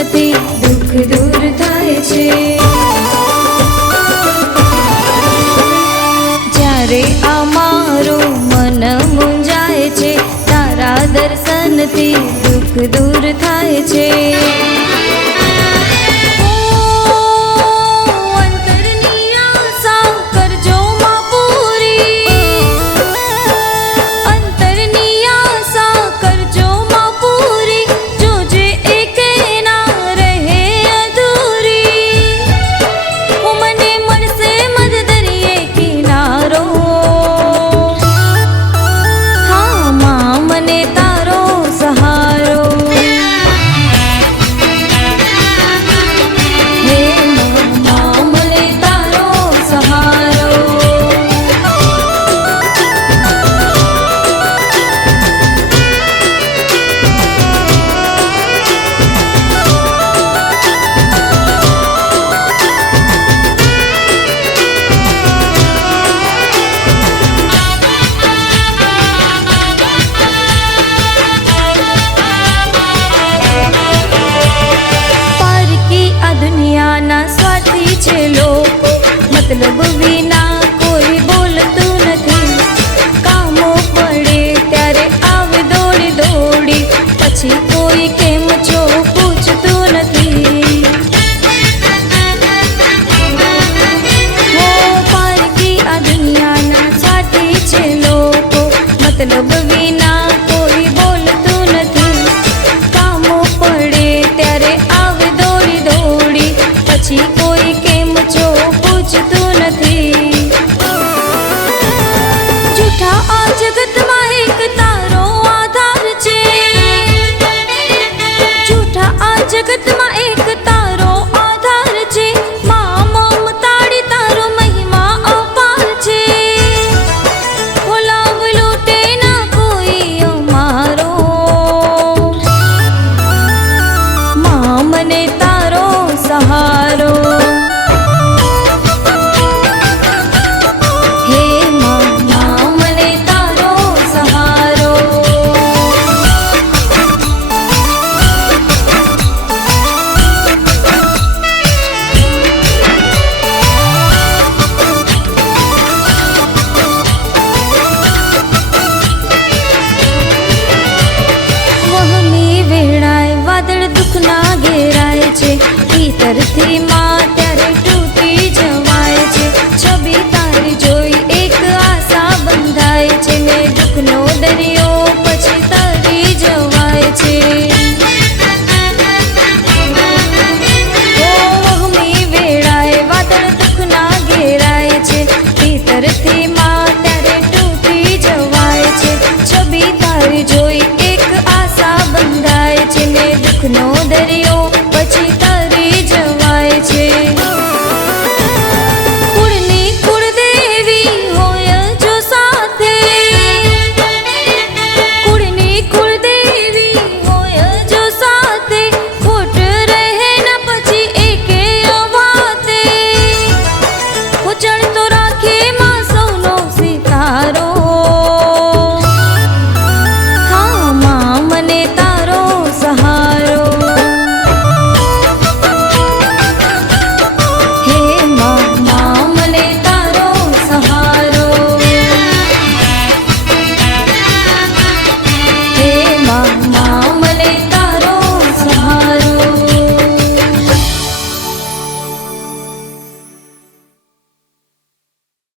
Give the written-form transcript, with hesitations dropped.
દર્શનથી દુઃખ દૂર થાય છે। જ્યારે આ મારું મન મૂંઝાય છે, તારા દર્શનથી દુઃખ દૂર થાય છે। સ્વાર્થી છે લોકો, મતલબ વિના કોઈ બોલતું નથી। કામો પડે ત્યારે આવે દોડી દોડી, પછી કોઈ કેમ છો પૂછતું નથી। હો પારકી આ દુનિયાના સ્વાર્થી છે લોકો, મતલબ વિના કોઈ બોલતું નથી। કામો પડે ત્યારે આવે દોડી દોડી, પછી કોઈ કેમ છો પૂછતું નથી। જૂઠા આ જગતમાં એક તારો આધાર છે, જૂઠા આ જગતમાં એક